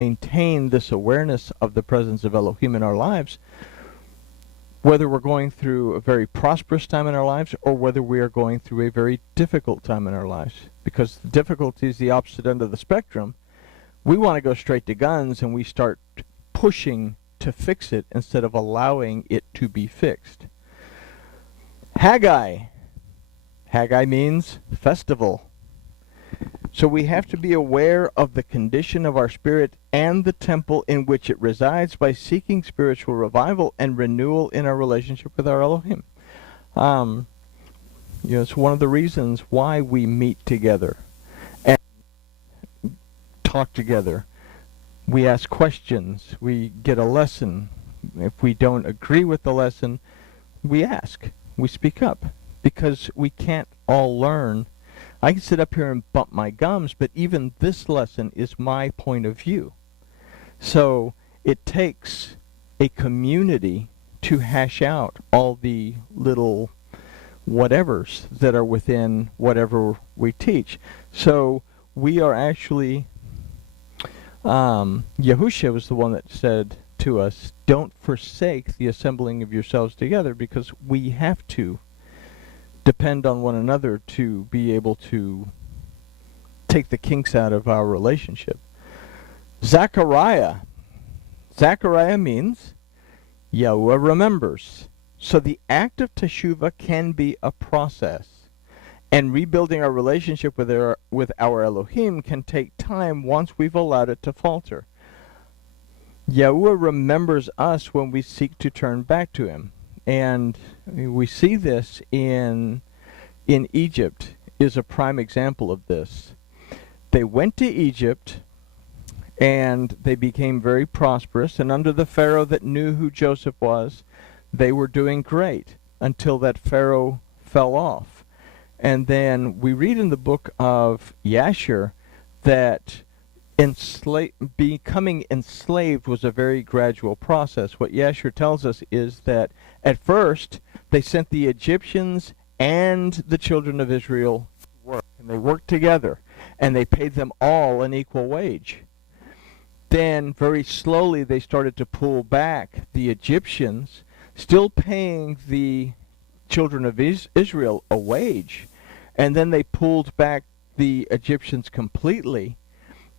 maintain this awareness of the presence of Elohim in our lives, whether we're going through a very prosperous time in our lives or whether we are going through a very difficult time in our lives. Because the difficulty is the opposite end of the spectrum. We want to go straight to guns, and we start pushing to fix it instead of allowing it to be fixed. Haggai. Haggai means festival. So we have to be aware of the condition of our spirit and the temple in which it resides by seeking spiritual revival and renewal in our relationship with our Elohim. It's one of the reasons why we meet together and talk together. We ask questions. We get a lesson. If we don't agree with the lesson, we ask. We speak up. Because we can't all learn. I can sit up here and bump my gums, but even this lesson is my point of view. So it takes a community to hash out all the little whatevers that are within whatever we teach. So we are actually, Hoshea was the one that said to us, don't forsake the assembling of yourselves together, because we have to depend on one another to be able to take the kinks out of our relationship. Zechariah. Zechariah means Yahuwah remembers. So the act of teshuvah can be a process. And rebuilding our relationship with our Elohim can take time once we've allowed it to falter. Yahuwah remembers us when we seek to turn back to him. And we see this in Egypt is a prime example of this. They went to Egypt and they became very prosperous, and under the Pharaoh that knew who Joseph was, they were doing great until that Pharaoh fell off. And then we read in the book of Yashar that becoming enslaved was a very gradual process. What Yashar tells us is that at first they sent the Egyptians and the children of Israel to work, and they worked together, and they paid them all an equal wage. Then very slowly they started to pull back the Egyptians, still paying the children of Israel a wage, and then they pulled back the Egyptians completely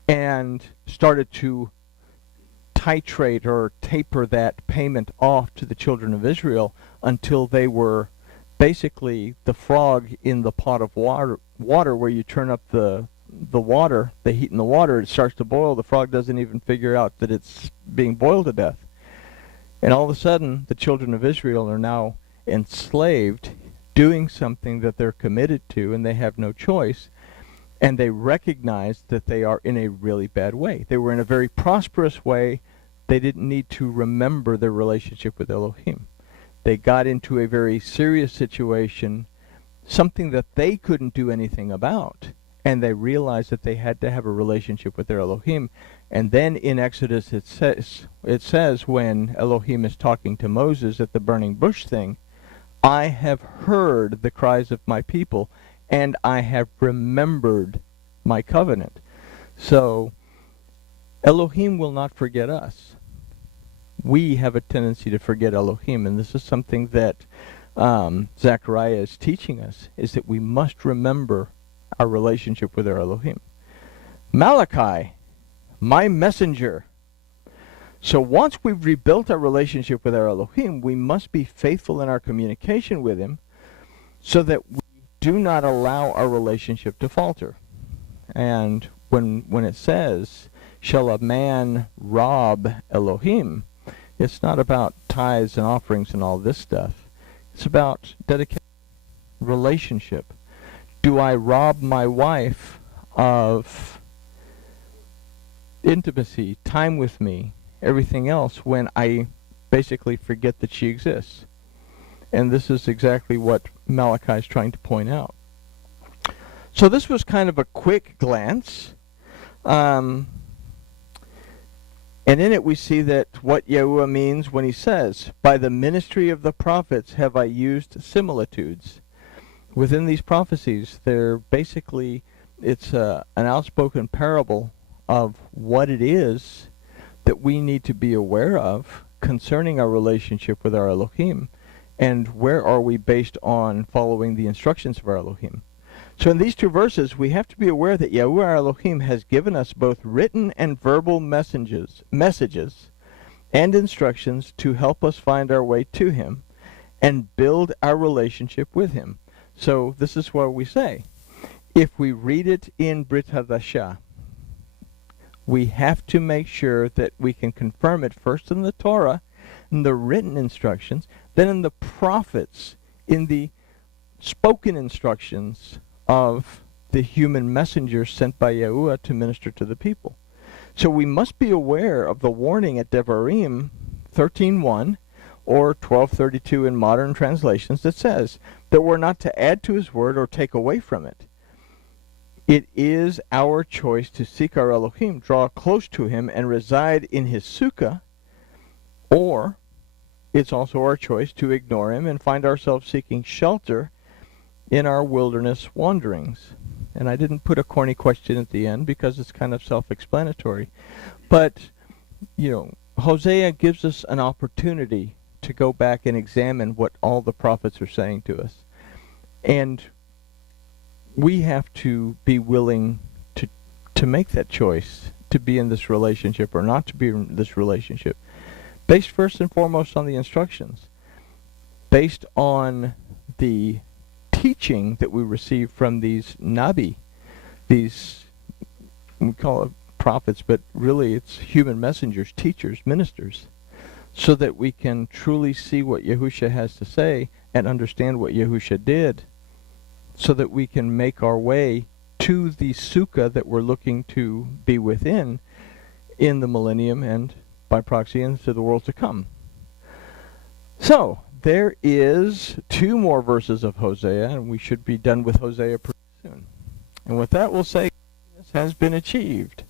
and started to titrate or taper that payment off to the children of Israel until they were basically the frog in the pot of water where you turn up the water, the heat in the water, it starts to boil. The frog doesn't even figure out that it's being boiled to death. And all of a sudden, the children of Israel are now enslaved, doing something that they're committed to, and they have no choice. And they recognize that they are in a really bad way. They were in a very prosperous way. They didn't need to remember their relationship with Elohim. They got into a very serious situation, something that they couldn't do anything about. And they realized that they had to have a relationship with their Elohim. And then in Exodus it says when Elohim is talking to Moses at the burning bush thing, I have heard the cries of my people, and I have remembered my covenant. So Elohim will not forget us. We have a tendency to forget Elohim, and this is something that Zechariah is teaching us, is that we must remember our relationship with our Elohim. Malachi, my messenger. So once we've rebuilt our relationship with our Elohim, we must be faithful in our communication with him so that we do not allow our relationship to falter. And when it says, shall a man rob Elohim, it's not about tithes and offerings and all this stuff. It's about dedication, relationship. Do I rob my wife of intimacy, time with me, everything else, when I basically forget that she exists? And this is exactly what Malachi is trying to point out. So this was kind of a quick glance. And in it we see that what Yahuwah means when he says, by the ministry of the prophets have I used similitudes. Within these prophecies, they're basically, it's an outspoken parable of what it is that we need to be aware of concerning our relationship with our Elohim, and where are we based on following the instructions of our Elohim. So in these two verses, we have to be aware that Yahuwah our Elohim has given us both written and verbal messages and instructions to help us find our way to Him and build our relationship with Him. So this is what we say. If we read it in Brit Hadashah, we have to make sure that we can confirm it first in the Torah, in the written instructions, then in the prophets, in the spoken instructions of the human messengers sent by Yahuwah to minister to the people. So we must be aware of the warning at Devarim 13:1 or 12:32 in modern translations that says that we're not to add to His word or take away from it. It is our choice to seek our Elohim, draw close to Him, and reside in His sukkah, or it's also our choice to ignore Him and find ourselves seeking shelter in our wilderness wanderings. And I didn't put a corny question at the end because it's kind of self-explanatory. But, Hoshea gives us an opportunity to go back and examine what all the prophets are saying to us. And we have to be willing to make that choice, to be in this relationship or not to be in this relationship, based first and foremost on the instructions, based on the teaching that we receive from these Nabi, these, we call it prophets, but really it's human messengers, teachers, ministers, so that we can truly see what Yahushua has to say and understand what Yahushua did, so that we can make our way to the sukkah that we're looking to be within in the millennium and by proxy into the world to come. So, there is 2 more verses of Hosea, and we should be done with Hosea pretty soon. And with that, we'll say this has been achieved.